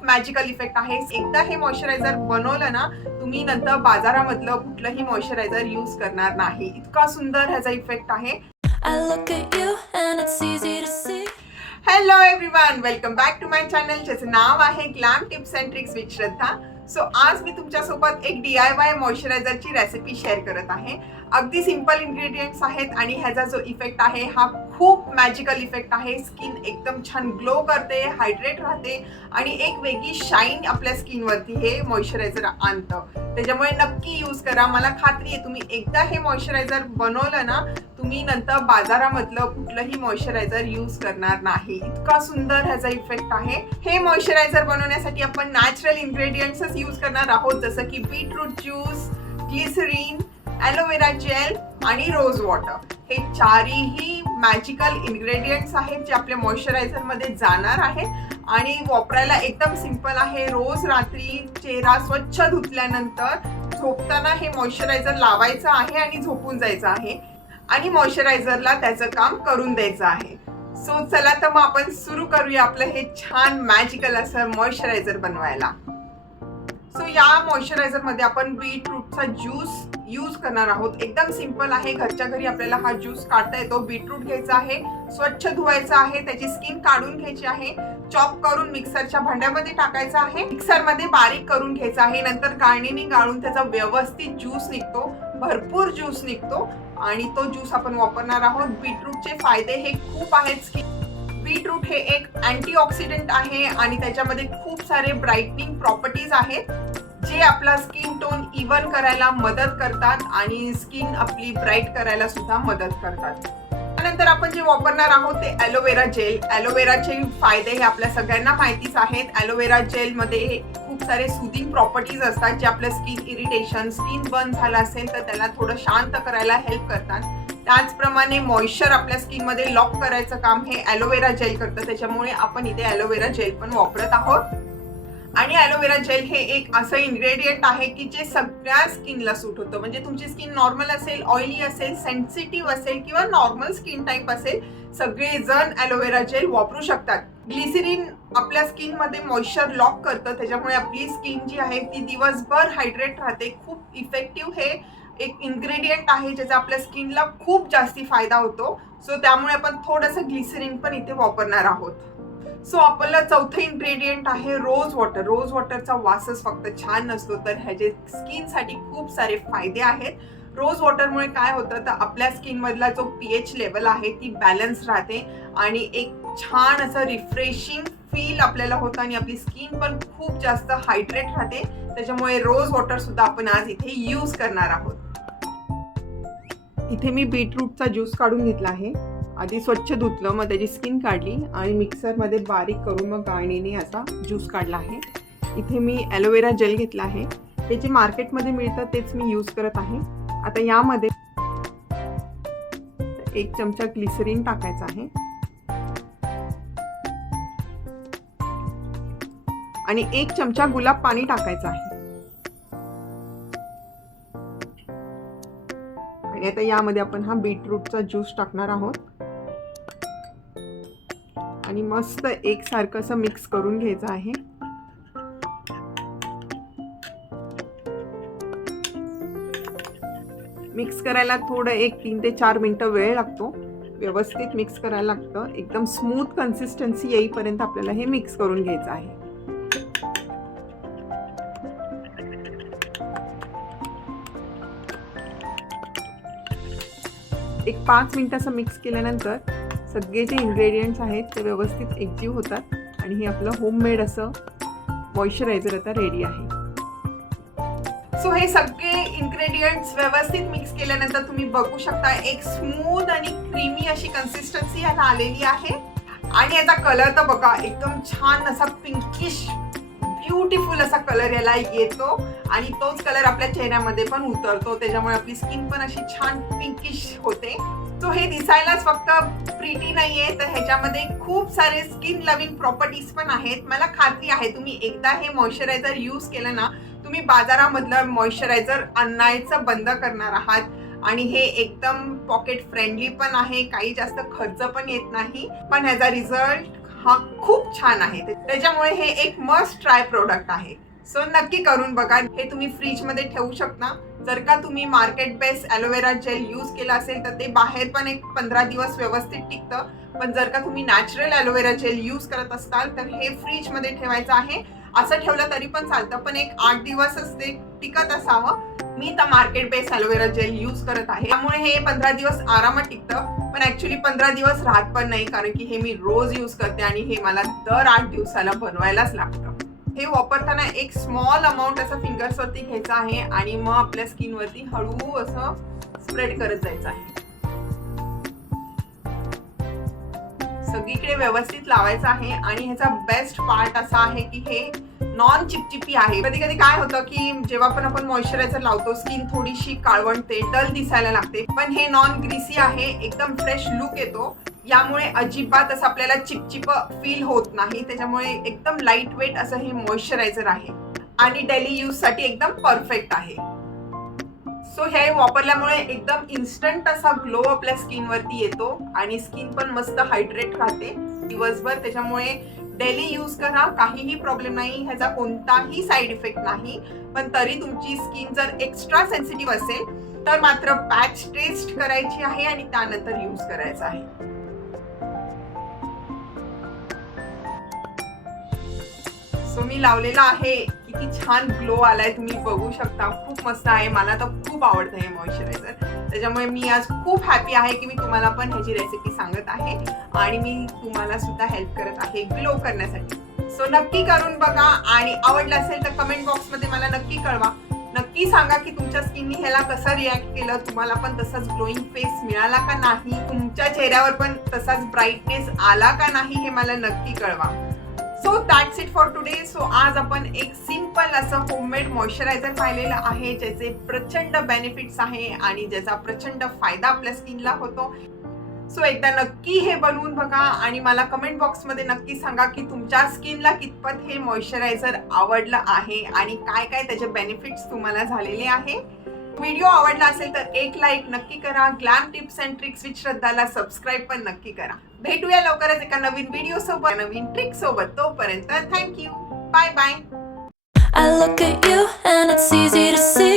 खूप magical effect आहे. एकदा हे मॉइश्चरायझर बनवलं ना, तुम्ही नंतर बाजारामधलं कुठलंही मॉइश्चरायझर यूज करणार नाही. इतका सुंदर ह्याचा इफेक्ट आहे. Hello everyone, welcome back to my channel, ज्याचं नाव आहे glam tips and tricks with Shraddha. So आज मी तुमच्यासोबत एक DIY मॉइश्चरायझरची रेसिपी शेअर करत आहे. अगदी सिंपल इन्ग्रेडियंट्स आहेत आणि ह्याचा जो इफेक्ट आहे हा खूप मॅजिकल इफेक्ट आहे. स्किन एकदम छान ग्लो करते, हायड्रेट राहते आणि एक वेगळी शाईन आपल्या स्किनवरती हे मॉइश्चरायझर आणतं. त्याच्यामुळे नक्की यूज करा. मला खात्री आहे तुम्ही एकदा हे मॉइश्चरायझर बनवलं ना, तुम्ही नंतर बाजारामधलं कुठलंही मॉइश्चरायझर यूज करणार नाही. इतका सुंदर ह्याचा इफेक्ट आहे. हे मॉइश्चरायझर बनवण्यासाठी आपण नॅचरल इन्ग्रेडियंट्सच यूज करणार आहोत, जसं की beetroot juice, glycerine, aloe vera gel आणि रोज वॉटर. हे चारही मॅजिकल इन्ग्रेडियंट्स आहेत जे आपल्या मॉइश्चरायझर मध्ये जाणार आहेत आणि वापरायला एकदम सिंपल आहे. रोज रात्री चेहरा स्वच्छ धुतल्यानंतर झोपताना हे मॉइश्चरायझर लावायचं आहे आणि झोपून जायचं आहे आणि मॉइश्चरायझरला त्याचं काम करून द्यायचं आहे. सो चला तर मग आपण सुरू करूया आपलं हे छान मॅजिकल असं मॉइश्चरायझर बनवायला. सो या मॉइश्चरायझर मध्ये आपण बीटरूटचा ज्यूस यूज करणार आहोत. एकदम सिंपल आहे. घरच्या घरी आपल्याला हा ज्यूस काढता येतो. बीटरूट घ्यायचा आहे, स्वच्छ धुवायचा आहे, त्याची स्किन काढून घ्यायची आहे, चॉप करून मिक्सरच्या भांड्यामध्ये टाकायचं आहे, मिक्सरमध्ये बारीक करून घ्यायचं आहे. नंतर गाळणीने गाळून त्याचा व्यवस्थित ज्यूस निघतो, भरपूर ज्यूस निघतो आणि तो ज्यूस आपण वापरणार आहोत. बीटरूटचे फायदे हे खूप आहेत. बीटरूट हे एक अँटीऑक्सिडंट आहे आणि त्याच्यामध्ये खूप सारे ब्राईटनिंग प्रॉपर्टीज आहेत जे आपला स्किन टोन इव्हन करायला मदत करतात आणि स्किन आपली ब्राईट करायला सुद्धा मदत करतात. त्यानंतर आपण जे वापरणार आहोत ते ॲलोवेरा जेल. ॲलोवेराचे फायदे हे आपल्या सगळ्यांना माहितीच आहेत. ॲलोवेरा जेल मध्ये खूप सारे सुदिंग प्रॉपर्टीज असतात जे आपलं स्किन इरिटेशन, स्किन बर्न झालं असेल तर त्याला थोडं शांत करायला हेल्प करतात. त्याचप्रमाणे मॉइश्चर आपल्या स्किन मध्ये लॉक करायचं काम हे ॲलोवेरा जेल करतं. त्याच्यामुळे आपण इथे ॲलोवेरा जेल पण वापरत आहोत. आणि ॲलोवेरा जेल हे एक असं इन्ग्रेडियंट आहे की जे सगळ्या स्किनला सूट होतं. म्हणजे तुमची स्किन नॉर्मल असेल, ऑइली असेल, सेन्सिटिव्ह असेल किंवा नॉर्मल स्किन टाईप असेल, सगळेजण ॲलोवेरा जेल वापरू शकतात. ग्लिसरीन आपल्या स्किन मध्ये मॉइश्चर लॉक करतं, त्याच्यामुळे आपली स्किन जी आहे ती दिवसभर हायड्रेट राहते. खूप इफेक्टिव्ह हे एक इन्ग्रेडियंट आहे ज्याचा आपल्या स्किनला खूप जास्ती फायदा होतो. सो त्यामुळे आपण थोडंसं ग्लिसरीन पण इथे वापरणार आहोत. सो आपलं चौथं इन्ग्रेडियंट आहे रोज वॉटर. रोज वॉटरचा वासच फक्त छान नसतो तर ह्याचे स्किनसाठी खूप सारे फायदे आहेत. रोज वॉटरमुळे काय होतं तर आपल्या स्किन मधला जो pH लेवल आहे ती बॅलन्स राहते आणि एक छान असं रिफ्रेशिंग फील आपल्याला होतं आणि आपली स्किन पण खूप जास्त हायड्रेट राहते. त्याच्यामुळे रोज वॉटर सुद्धा आपण आज इथे यूज करणार आहोत. इथे मी बीटरूटचा ज्यूस काढून घेतला आहे. आधी स्वच्छ धुतलं, मग त्याची स्किन काढली आणि मिक्सरमध्ये बारीक करून मग गाळणीने असा ज्यूस काढला आहे. इथे मी ॲलोवेरा जेल घेतला आहे. ते जे मार्केटमध्ये मिळतं तेच मी यूज करत आहे. आता यामध्ये 1 चमचा ग्लिसरीन टाकायचा आहे आणि 1 चमचा गुलाब पाणी टाकायचं आहे. आणि आता यामध्ये आपण हा बीटरूटचा ज्यूस टाकणार आहोत आणि मस्त एकसारखं असं मिक्स करून घ्यायचं आहे. मिक्स करायला थोडं 3 ते 4 मिनिटं वेळ लागतो. व्यवस्थित मिक्स करायला लागतं. एकदम स्मूथ कन्सिस्टन्सी येईपर्यंत आपल्याला हे मिक्स करून घ्यायचं आहे. एक 5 मिनिटं असं मिक्स केल्यानंतर सगळे जे इन्ग्रेडियंट्स आहेत ते व्यवस्थित एकजीव होतात आणि हे आपलं होममेड असं मॉइश्चरायझर आता रेडी आहे. सो हे सगळे इन्ग्रेडियंट्स व्यवस्थित मिक्स केल्यानंतर तुम्ही बघू शकता एक स्मूथ आणि क्रीमी अशी कन्सिस्टन्सी याला आलेली आहे. आणि याचा कलर तर बघा, एकदम छान असा पिंकिश ब्युटिफुल असा कलर याला येतो आणि तोच कलर आपल्या चेहऱ्यामध्ये पण उतरतो. त्याच्यामुळे आपली स्किन पण अशी छान पिंकिश होते. सो हे दिसायलाच फक्त प्रिटी नाहीये तर ह्याच्यामध्ये खूप सारे स्किन लव्हिंग प्रॉपर्टीज पण आहेत. मला खात्री आहे तुम्ही एकदा हे मॉइश्चरायझर यूज केलं ना, तुम्ही बाजारामधलं मॉइश्चरायझर आणायचं बंद करणार आहात. आणि हे एकदम पॉकेट फ्रेंडली पण आहे, काही जास्त खर्च पण येत नाही, पण ह्याचा रिझल्ट हा खूप छान आहे. त्याच्यामुळे हे एक मस्ट ट्राय प्रोडक्ट आहे. सो नक्की करून बघा. हे तुम्ही फ्रीज मध्ये ठेवू शकता. जर का तुम्ही market based aloe vera gel use केला असेल तर ते बाहेर पण एक 15 दिवस व्यवस्थित टिकतं. पण जर का तुम्ही नॅचरल ॲलोवेरा जेल यूज करत असाल तर हे फ्रीज मध्ये ठेवायचं आहे. असं ठेवलं तरी पण चालतं, पण एक 8 दिवसच ते टिकत असावं. मी तर market based aloe vera gel use करत आहे, त्यामुळे हे 15 दिवस आरामात टिकतं. पण ऍक्च्युली 15 दिवस राहत पण नाही, कारण की हे मी रोज यूज करते आणि हे मला दर 8 दिवसाला बनवायलाच लागतं. हे वापरताना एक स्मॉल अमाऊंट असं फिंगर्स वरती घ्यायचं आहे आणि मग आपल्या स्किन वरती हळू असं स्प्रेड करत जायचं आहे. सगळीकडे व्यवस्थित लावायचं आहे. आणि ह्याचा बेस्ट पार्ट असा आहे की हे नॉन चिपचिपी आहे. कधी कधी काय होतं की जेव्हा पण आपण मॉइश्चरायझर लावतो स्किन थोडीशी काळवंटते, डल दिसायला लागते, पण हे नॉन ग्रीसी आहे, एकदम फ्रेश लुक येतो. यामुळे अजिबात असं आपल्याला चिपचिप फील होत नाही. त्याच्यामुळे एकदम लाईट वेट असं हे मॉइश्चरायझर आहे आणि डेली यूज साठी एकदम परफेक्ट आहे. सो हे वापरल्यामुळे एकदम इन्स्टंट असा ग्लो आपल्या स्किन वरती येतो आणि स्किन पण मस्त हायड्रेट राहते दिवसभर. त्याच्यामुळे डेली यूज करा, काहीही प्रॉब्लेम नाही, ह्याचा कोणताही साईड इफेक्ट नाही. पण तरी तुमची स्किन जर एक्स्ट्रा सेन्सिटिव्ह असेल तर मात्र पॅच टेस्ट करायची आहे आणि त्यानंतर यूज करायचा आहे. सो मी लावलेला आहे, किती छान ग्लो आलाय तुम्ही बघू शकता. खूप मस्त आहे, मला तर खूप आवडतं हे मॉइश्चरायझर. त्याच्यामुळे मी आज खूप हॅपी आहे की मी तुम्हाला पण ह्याची रेसिपी सांगत आहे आणि मी तुम्हाला सुद्धा हेल्प करत आहे ग्लो करण्यासाठी. सो नक्की करून बघा आणि आवडलं असेल तर कमेंट बॉक्स मध्ये मला नक्की कळवा. नक्की सांगा की तुमच्या स्किननी ह्याला कसं रिॲक्ट केलं, तुम्हाला पण तसाच ग्लोईंग फेस मिळाला का नाही, तुमच्या चेहऱ्यावर पण तसाच ब्राईटनेस आला का नाही, हे मला नक्की कळवा. So that's it for today. So आज आपण एक सिंपल असं होममेड मॉइश्चरायझर पाहिलेलं आहे, ज्याचे प्रचंड बेनिफिट्स आहे आणि ज्याचा प्रचंड फायदा आपल्या स्किनला होतो. सो एकदा नक्की हे बनवून बघा आणि मला कमेंट बॉक्समध्ये नक्की सांगा की तुमच्या स्किनला कितपत हे मॉइश्चरायझर आवडलं आहे आणि काय काय त्याचे बेनिफिट्स तुम्हाला झालेले आहे. व्हिडिओ आवडला असेल तर एक लाईक नक्की करा. Glam tips and tricks with श्रद्धाला सबस्क्राईब पण नक्की करा. भेटूया लवकरच एका नवीन व्हिडिओ सोबत, नवीन ट्रिक सोबत. तोपर्यंत thank you, bye bye. I look at you and it's easy to see